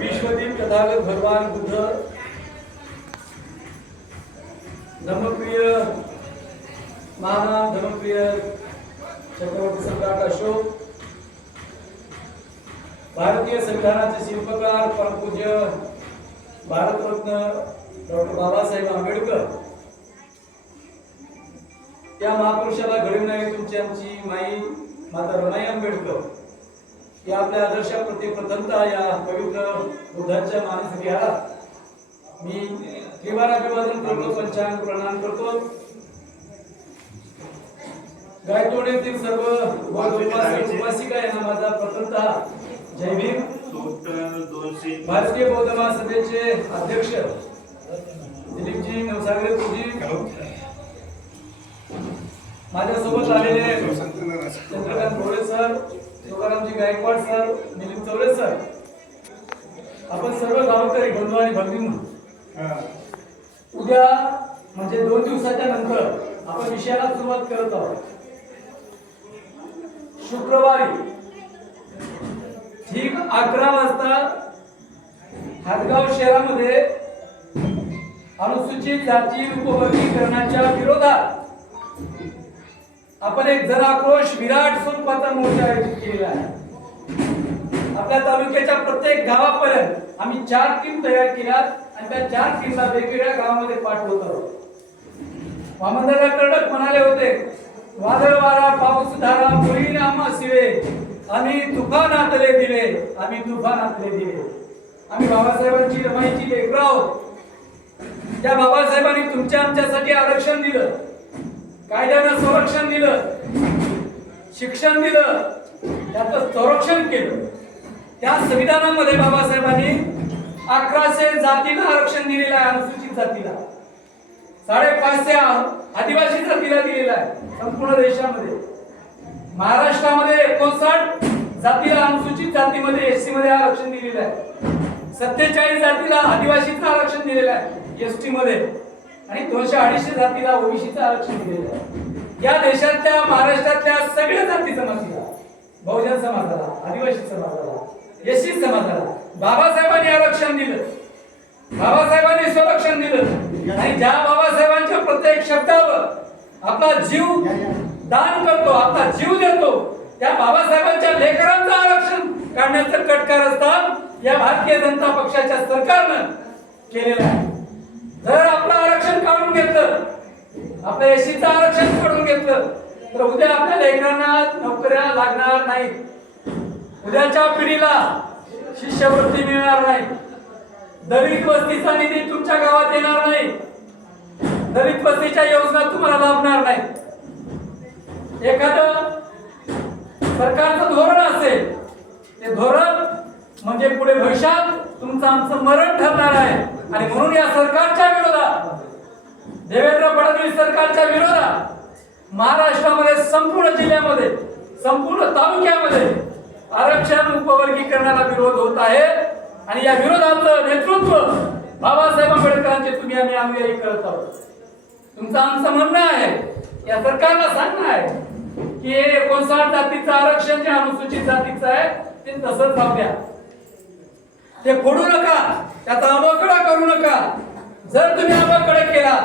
विश्वदीप तथागत भगवान बुद्ध धर्मप्रिय महान धर्मप्रिय चक्रवर्ती सम्राट अशोक, भारतीय संविधानाचे शिल्पकार परमपूज्य भारतरत्न डॉक्टर बाबासाहेब आंबेडकर या महापुरुषाला घडविणारी तुमची आमची माई माता रमाई आंबेडकर या आपल्या आदर्शाप्रती प्रथमतः या पवित्र बुद्धाच्या मानस विहारात मी त्रिवार अभिवादन करतो, पंचांग प्रणाम करतो। गायतोड येथील सर्व उपासिका यांना माझा प्रथमतः जय भीम। भारतीय बौद्ध महासभेचे अध्यक्ष दिलीपजी नवसागरे जी, माझ्यासोबत आलेले चंद्रकांत भोळे सर, तुकारामजी गायकवाड सर, मिलिंद चौरे सर, आपण सर्व गावकरी बंधू आणि भगिनी, उद्या म्हणजे 2 दिवसाच्या नंतर आपण विषयाला सुरुवात करत आहोत। शुक्रवारी ठीक 11 वाजता हातगाव शहरामध्ये अनुसूचित जाती उपवर्गीकरणाच्या विरोधात आपण एक जनाक्रोश विराट स्वरूपाचा मोर्चा आयोजित केलेला आहे। आपल्या तालुक्याच्या प्रत्येक गावापर्यंत आम्ही 4 टीम तयार केल्यात आणि त्या 4 टीमला वेगवेगळ्या गावामध्ये पाठवत आहोत। वामनदादा कर्डक म्हणाले होते, वादळ वारा पाऊस धारा मुली नामा शिवे, आम्ही तुफानातले दिले, आम्ही तुफानातले दिले। आम्ही बाबासाहेबांची रमाईची लेकरं आहोत। त्या बाबासाहेबांनी तुमच्या आमच्यासाठी आरक्षण दिलं, कायद्यानं संरक्षण दिलं, शिक्षण दिलं, त्याचं संरक्षण केलं। त्या संविधानामध्ये बाबासाहेबांनी 1100 जातीला आरक्षण दिलेलं आहे, अनुसूचित जातीला 550 आदिवासी जातीला दिलेला आहे संपूर्ण देशामध्ये। महाराष्ट्रामध्ये 59 जातीला अनुसूचित जातीमध्ये एसटी मध्ये आरक्षण दिलेलं आहे, 47 जातीला आदिवासीचं आरक्षण दिलेलं आहे एसटी मध्ये आणि 200-250 जातीला ओबीसीचं आरक्षण दिलेलं आहे। या देशातल्या महाराष्ट्रातल्या सगळ्या जाती जमातीला, बहुजन समाजाला, आदिवासी समाजाला, एसटी समाजाला बाबासाहेबांनी आरक्षण दिलं, बाबासाहेबांनी संरक्षण दिलं आणि ज्या बाबासाहेबांच्या प्रत्येक शब्दावर आपला जीव दान करतो, आपला जीव देतो, त्या बाबासाहेबांच्या लेकरांचं आरक्षण काढण्याचं कटकारस्थान या भारतीय जनता पक्षाच्या सरकारनं केलेलं आहे। जर आपलं आरक्षण काढून घेतलं, आपल्या एसटीचं आरक्षण काढून घेतलं तर उद्या आपल्या लेकरांना नोकऱ्या लागणार नाहीत, उद्याच्या पिढीला शिष्यवृत्ती मिळणार नाही, दलित वस्तीचा निधी तुमच्या गावात येणार नाही, दलित वस्तीच्या योजना तुम्हाला लाभणार नाही। एखादं सरकारचं धोरण असेल, ते धोरण म्हणजे पुढे भविष्यात तुमचं आमचं मरण ठरणार आहे आणि म्हणून या सरकारच्या विरोधात, देवेंद्र फडणवीस सरकारच्या विरोधात महाराष्ट्रामध्ये संपूर्ण जिल्ह्यामध्ये, संपूर्ण तालुक्यामध्ये आरक्षण उपवर्गीकरणाला विरोध होत आहे आणि या विरोधाचं नेतृत्व बाबासाहेब आंबेडकरांचे तुम्ही आम्ही अनुयायी करत आहोत। तुमचं आमचं म्हणणं आहे, या सरकारला सांगणं आहे की 59 जातीचं आरक्षण जे अनुसूचित जातीचं आहे ते तसंच राहू द्या, ते फोडू नका, त्याचा अवकडा करू नका। जर तुम्ही अवकडा केला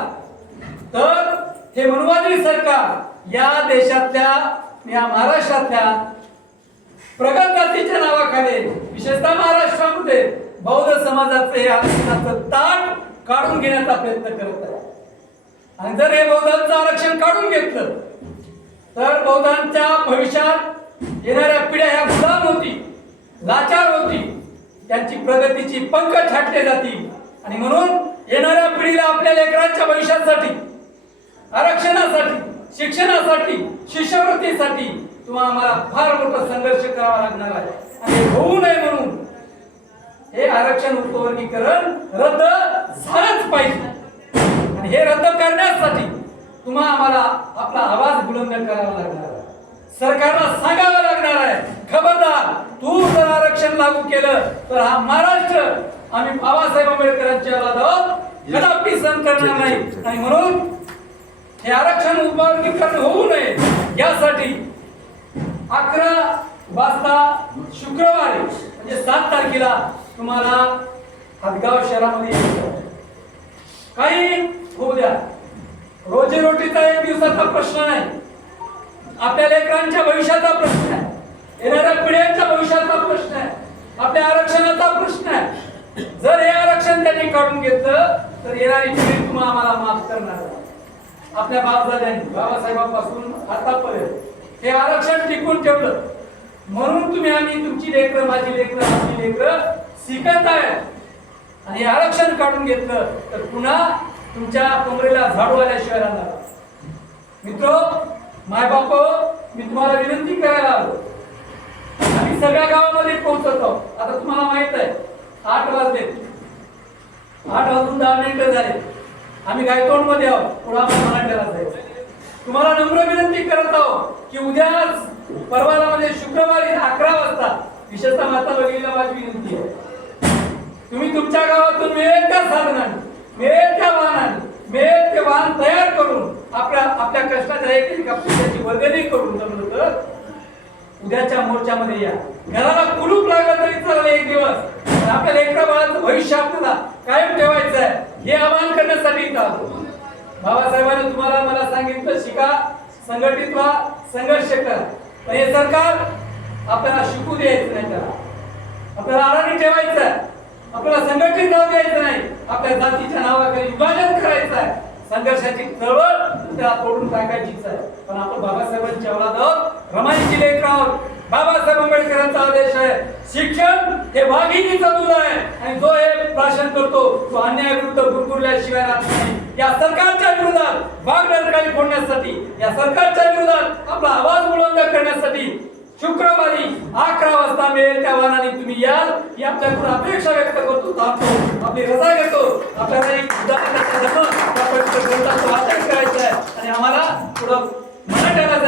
तर हे मनवादी सरकार या देशातल्या, या महाराष्ट्रातल्या प्रगत जातीच्या नावाखाली, विशेषतः महाराष्ट्रामध्ये बौद्ध समाजाचे हे आरक्षणाचं ताट काढून घेण्याचा प्रयत्न करत आहे। आणि जर हे बौद्धांचं आरक्षण काढून घेतलं तर बौद्धांच्या भविष्यात येणाऱ्या पिढ्या ह्या गुलाम होती, लाचार होती, त्यांची प्रगतीची पंख छाटले जातील आणि म्हणून येणाऱ्या पिढीला आपल्या लेकरांच्या भविष्यासाठी, आरक्षणासाठी, शिक्षणासाठी, शिष्यवृत्तीसाठी तुम्हाला आम्हाला फार मोठा संघर्ष करावा लागणार आहे आणि होऊ नये म्हणून हे आरक्षण उपवर्गीकरण रद्द झालंच पाहिजे आणि हे रद्द करण्यासाठी तुम्हाला आम्हाला आपला आवाज बुलंद करावा लागणार आहे, सरकारला सांगावं लागणार आहे, खबरदार तू जर आरक्षण लागू केलं तर हा महाराष्ट्र आम्ही बाबासाहेब आंबेडकरांची औलाद आहोत, कदापि सहन करणार नाही. आणि म्हणून हे आरक्षण उद्भवनीकरण होऊ नये यासाठी 11 वाजता शुक्रवारी म्हणजे 7 तारखेला तुम्हाला हदगाव शहरामध्ये यायचं. काही होऊ द्या, रोजीरोटीचा एक दिवसाचा प्रश्न नाही, आपल्या लेकरांच्या भविष्याचा प्रश्न आहे, येणाऱ्या पिढ्यांच्या भविष्याचा प्रश्न आहे, आपल्या आरक्षणाचा प्रश्न आहे. जर हे आरक्षण त्यांनी काढून घेतलं तर येणारी पिढी तुम्हाला आम्हाला माफ करणार आहे. आपल्या बापदाद्यांनी बाबासाहेबांपासून आतापर्यंत हे आरक्षण टिकून ठेवलं, म्हणून तुम्ही आम्ही तुमची लेकरं, माझी लेकरं, आपली लेकरं शिकत आहे. आणि हे आरक्षण काढून घेतलं तर पुन्हा तुमच्या कमरेला झाडू आल्याशिवाय राहणार. मित्र, मायबाप, मी तुम्हाला विनंती करायला आलो. आम्ही सगळ्या गावामध्ये पोहोचतो. आता तुम्हाला माहित आहे 8 वाजले, 8 वाजून 10 मिनिटं झाले. आम्ही गायतोंड मध्ये आहोत, पुढे आम्हाला मराठ्याला जायचं. तुम्हाला नम्र विनंती करत आहोत की उद्या परवाला म्हणजे शुक्रवारी 11 वाजता विशेषतः माता भगिनीला माझी विनंती आहे, तुम्ही तुमच्या गावातून मिळेल त्या साधनाने, मिळेल त्या वाहनाने, मिळेल ते वाहन तयार करून आपल्या कष्टाच्या एक पैशाची वर्गणी करून जमलं तर उद्याच्या मोर्चामध्ये या. घराला कुलूप लागलं तरी चालेल एक दिवस, पण आपल्या लेकरा बाळाचं भविष्य आपल्याला कायम ठेवायचं आहे हे आवाहन करण्यासाठी इथं आलो. बाबासाहेबांनी तुम्हाला मला सांगितलं, शिका, संघटित व्हा, संघर्ष करा. पण हे सरकार आपल्याला शिकू द्यायचं नाही, त्याला आपल्याला आराणी ठेवायचं आहे, आपल्याला संघटित राहू द्यायचं नाही, आपल्या जातीच्या नावाखाली विभाजन करायचं आहे, संघर्षाची चळवळ त्याला तोडून टाकायचीच आहे. पण आपण बाबासाहेबांची औलाद आहोत, रमाईची लेकरं आहोत. बाबासाहेब आंबेडकरांचा आदेश आहे, शिक्षण हे वाघिणीचं दूध आहे आणि जो हे भाषण करतो तो अन्यायाविरुद्ध गुरगुरल्याशिवाय राहत नाही. या सरकारच्या विरोधात वाघ डरकाळी फोडण्यासाठी, या सरकारच्या विरोधात आपला आवाज बुलंद करण्यासाठी शुक्रवारी 11 वाजता मिळेल त्या वाहनाने तुम्ही याल ही आपल्याकडून अपेक्षा व्यक्त करतो. आपली रजा घेतो. आपल्याला एक